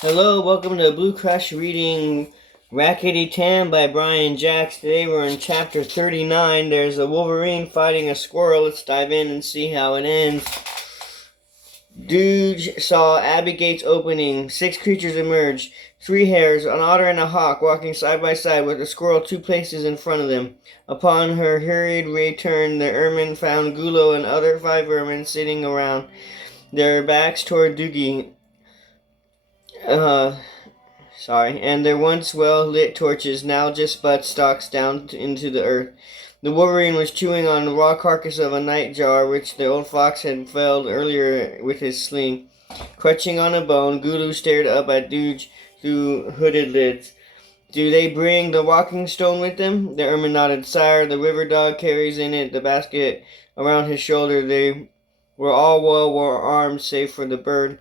Hello, welcome to Blue Crush reading Rakkety Tam by Brian Jacks. Today we're in chapter 39. There's a Wolverine fighting a squirrel. Let's dive in and see how it ends. Dooge saw Abbey Gates opening. 6 creatures emerged. 3 hares, an otter and a hawk walking side by side with a squirrel 2 places in front of them. Upon her hurried return, the ermine found Gulo and other 5 ermine sitting around, their backs toward Doogie. And their once well-lit torches now just butt stalks down into the earth. The Wolverine was chewing on the raw carcass of a nightjar which the old fox had felled earlier with his sling. Crunching on a bone, Gulu stared up at Dooge through hooded lids. Do they bring the walking stone with them? The ermine nodded. Sire, the river dog carries in it the basket around his shoulder. They were all well armed save for the bird.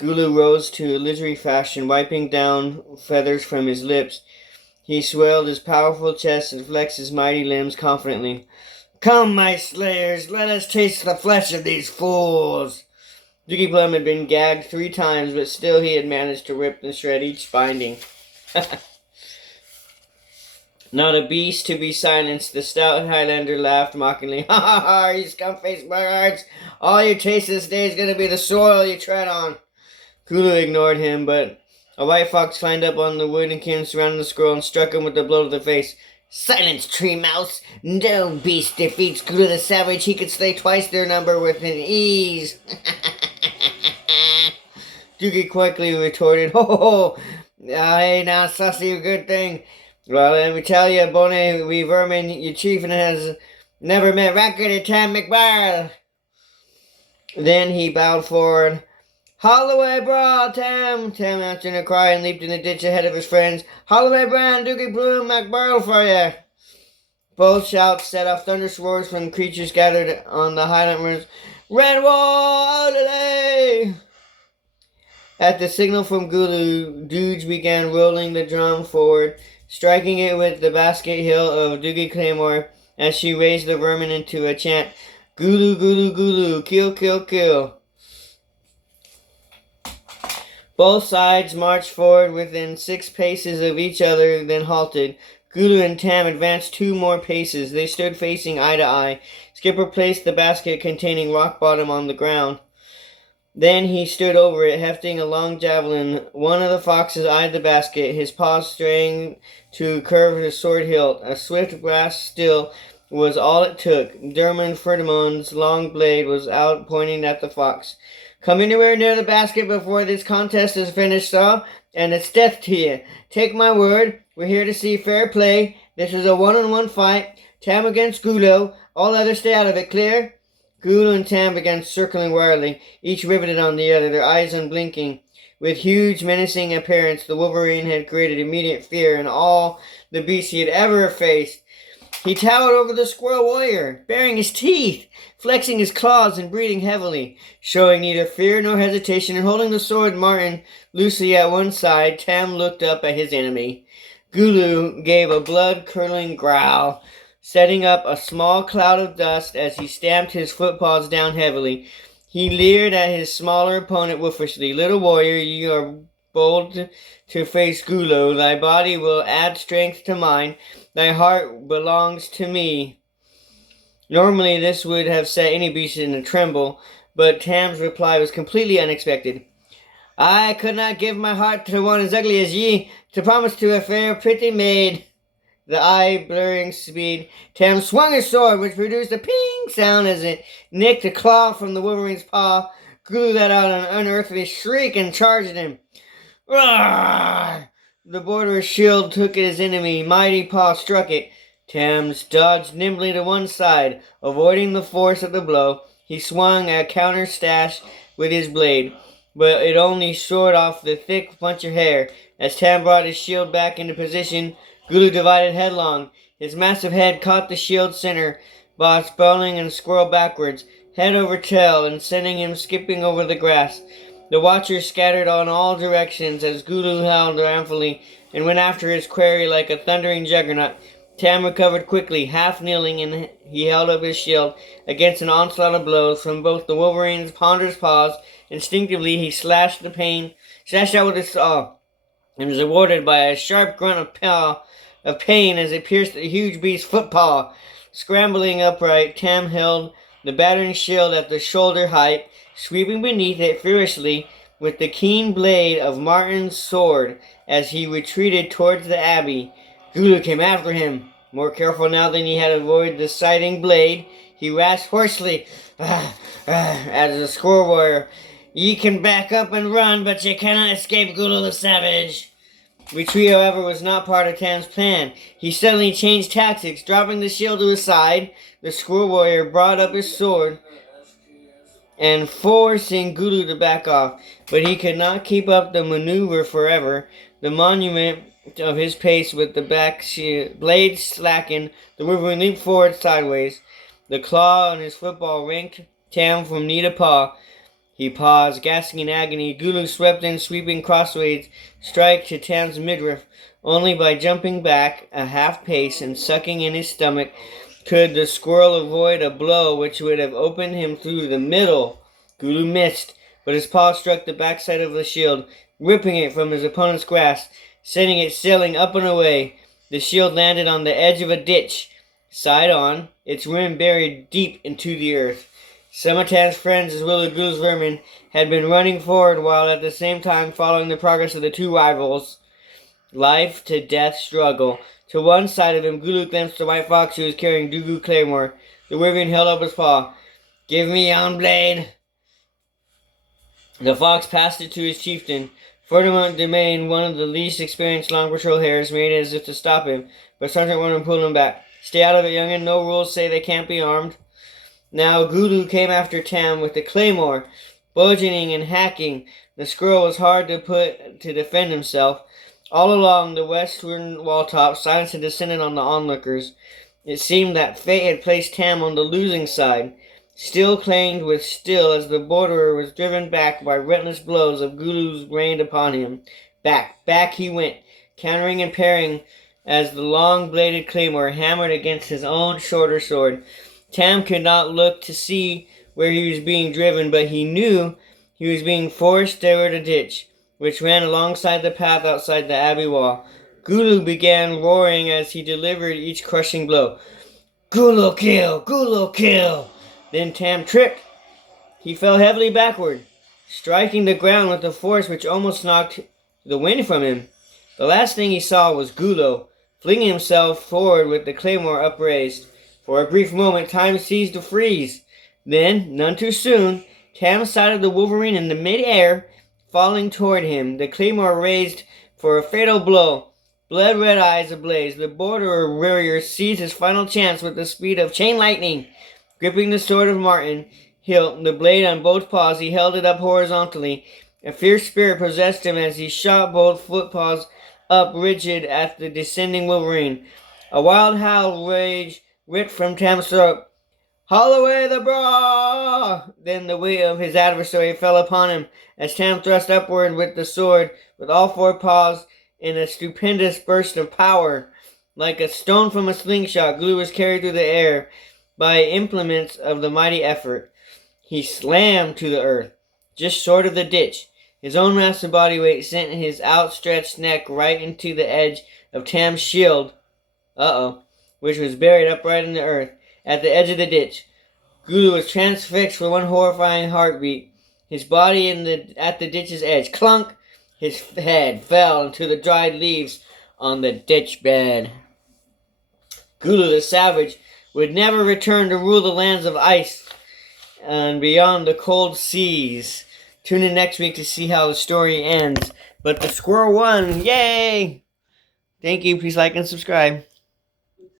Gulu rose to lizard fashion, wiping down feathers from his lips. He swelled his powerful chest and flexed his mighty limbs confidently. Come, my slayers, let us taste the flesh of these fools. Doogie Plum had been gagged 3 times, but still he had managed to rip and shred each binding. Not a beast to be silenced, the stout Highlander laughed mockingly. Ha ha ha, you scum-faced birds! All you taste this day is going to be the soil you tread on. Gulu ignored him, but a white fox climbed up on the wooden kin surrounding the squirrel and struck him with a blow to the face. Silence, tree mouse! No beast defeats Gulu the savage. He could slay twice their number with an ease. Doogie quickly retorted, Ho ho ho! Hey now, sussy, good thing. Well, let me tell you, Bonnie, we vermin, your chieftain has never met Rakkety Tam Ch. Then he bowed forward. Holloway Bra, Tam! Tam answered a cry and leaped in the ditch ahead of his friends. Holloway Brand, Doogie Bloom, McBurl for you! Both shouts set off thunderous roars from creatures gathered on the Highlanders. Red Wall, Odelay! At the signal from Gulu, Dooge began rolling the drum forward, striking it with the basket hill of Doogie Claymore as she raised the vermin into a chant. Gulu, Gulu, Gulu, kill, kill, kill. Both sides marched forward within 6 paces of each other, then halted. Gulu and Tam advanced 2 more paces. They stood facing eye to eye. Skipper placed the basket containing rock bottom on the ground. Then he stood over it, hefting a long javelin. One of the foxes eyed the basket, his paws straying to curve his sword hilt. A swift blast still was all it took. Dermot Ferdemon's long blade was out, pointing at the fox. Come anywhere near the basket before this contest is finished, sir, and it's death to you. Take my word, we're here to see fair play. This is a one-on-one fight. Tam against Gulu. All others stay out of it, clear? Gulu and Tam began circling wildly, each riveted on the other, their eyes unblinking. With huge, menacing appearance, the Wolverine had created immediate fear in all the beasts he had ever faced. He towered over the squirrel warrior, baring his teeth, flexing his claws and breathing heavily, showing neither fear nor hesitation, and holding the sword Martin loosely at one side. Tam looked up at his enemy. Gulu gave a blood-curdling growl, setting up a small cloud of dust as he stamped his footpaws down heavily. He leered at his smaller opponent wolfishly. Little warrior, you are bold to face Gulu. Thy body will add strength to mine. Thy heart belongs to me. Normally this would have set any beast in a tremble, but Tam's reply was completely unexpected. I could not give my heart to one as ugly as ye, to promise to a fair, pretty maid. The eye blurring speed, Tam swung his sword, which produced a ping sound as it nicked a claw from the Wolverine's paw. Gulu let out an unearthly shriek and charged him. Roar! The borderer's shield took his enemy. Mighty paw struck it. Tam dodged nimbly to one side, avoiding the force of the blow. He swung a counter slash with his blade, but it only short off the thick bunch of hair. As Tam brought his shield back into position, Gulu divided headlong. His massive head caught the shield's center, sprawling and squirreled backwards, head over tail, and sending him skipping over the grass. The watchers scattered on all directions as Gulu howled triumphantly and went after his quarry like a thundering juggernaut. Tam recovered quickly, half kneeling, and he held up his shield against an onslaught of blows from both the Wolverine's ponderous paws. Instinctively he slashed the slashed out with his saw, and was rewarded by a sharp grunt of pain as it pierced the huge beast's footpaw. Scrambling upright, Tam held the battering shield at the shoulder height, sweeping beneath it furiously with the keen blade of Martin's sword as he retreated towards the abbey. Gulu came after him. More careful now than he had avoided the sighting blade, he rasped hoarsely as the squirrel warrior. Ye can back up and run, but ye cannot escape Gulu the Savage. Retreat, however, was not part of Tam's plan. He suddenly changed tactics, dropping the shield to his side. The squirrel warrior brought up his sword and forcing Gulu to back off, but he could not keep up the maneuver forever. The monument of his pace with the blade slackened. The wolverine leaped forward sideways. The claw on his football ranked Tam from knee to paw. He paused, gasping in agony. Gulu swept in, sweeping crossways, strike to Tam's midriff. Only by jumping back a half pace and sucking in his stomach could the squirrel avoid a blow which would have opened him through the middle. Gulu missed, but his paw struck the backside of the shield, ripping it from his opponent's grasp, sending it sailing up and away. The shield landed on the edge of a ditch, side on, its rim buried deep into the earth. Some of Tam's friends, as well as Gulu's vermin, had been running forward while at the same time following the progress of the two rivals' life-to-death struggle. To one side of him, Gulu glimpsed the white fox who was carrying Dugu Claymore. The wyvern held up his paw. "Give me yon blade." The fox passed it to his chieftain. Ferdinand Demain, one of the least experienced long patrol hares, made as if to stop him, but Sergeant Warden pulled him back. "Stay out of it, young'un. No rules say they can't be armed." Now Gulu came after Tam with the claymore, bludgeoning and hacking. The squirrel was hard to put to defend himself. All along the western wall top, silence had descended on the onlookers. It seemed that fate had placed Tam on the losing side. Still claimed with steel as the borderer was driven back by relentless blows of Gulu's rained upon him. Back he went, countering and parrying as the long-bladed claymore hammered against his own shorter sword. Tam could not look to see where he was being driven, but he knew he was being forced toward a ditch, which ran alongside the path outside the abbey wall. Gulu began roaring as he delivered each crushing blow. "Gulu kill! Gulu kill!" Then Tam tripped. He fell heavily backward, striking the ground with a force which almost knocked the wind from him. The last thing he saw was Gulu, flinging himself forward with the claymore upraised. For a brief moment, time seemed to freeze. Then, none too soon, Tam sighted the wolverine in the mid-air, falling toward him, the claymore raised for a fatal blow. Blood-red eyes ablaze, the borderer warrior seized his final chance with the speed of chain lightning. Gripping the sword of Martin hilt, the blade on both paws, he held it up horizontally. A fierce spirit possessed him as he shot both footpaws up rigid at the descending wolverine. A wild howl raged ripped from Tam's throat. "Haul away the bra!" Then the weight of his adversary fell upon him as Tam thrust upward with the sword with all four paws in a stupendous burst of power. Like a stone from a slingshot, Gulu was carried through the air by implements of the mighty effort. He slammed to the earth, just short of the ditch. His own massive body weight sent his outstretched neck right into the edge of Tam's shield. Which was buried upright in the earth, at the edge of the ditch. Gulu was transfixed for one horrifying heartbeat. His body at the ditch's edge. Clunk! His head fell into the dried leaves on the ditch bed. Gulu the Savage would never return to rule the lands of ice and beyond the cold seas. Tune in next week to see how the story ends. But the squirrel won! Yay! Thank you. Please like and subscribe.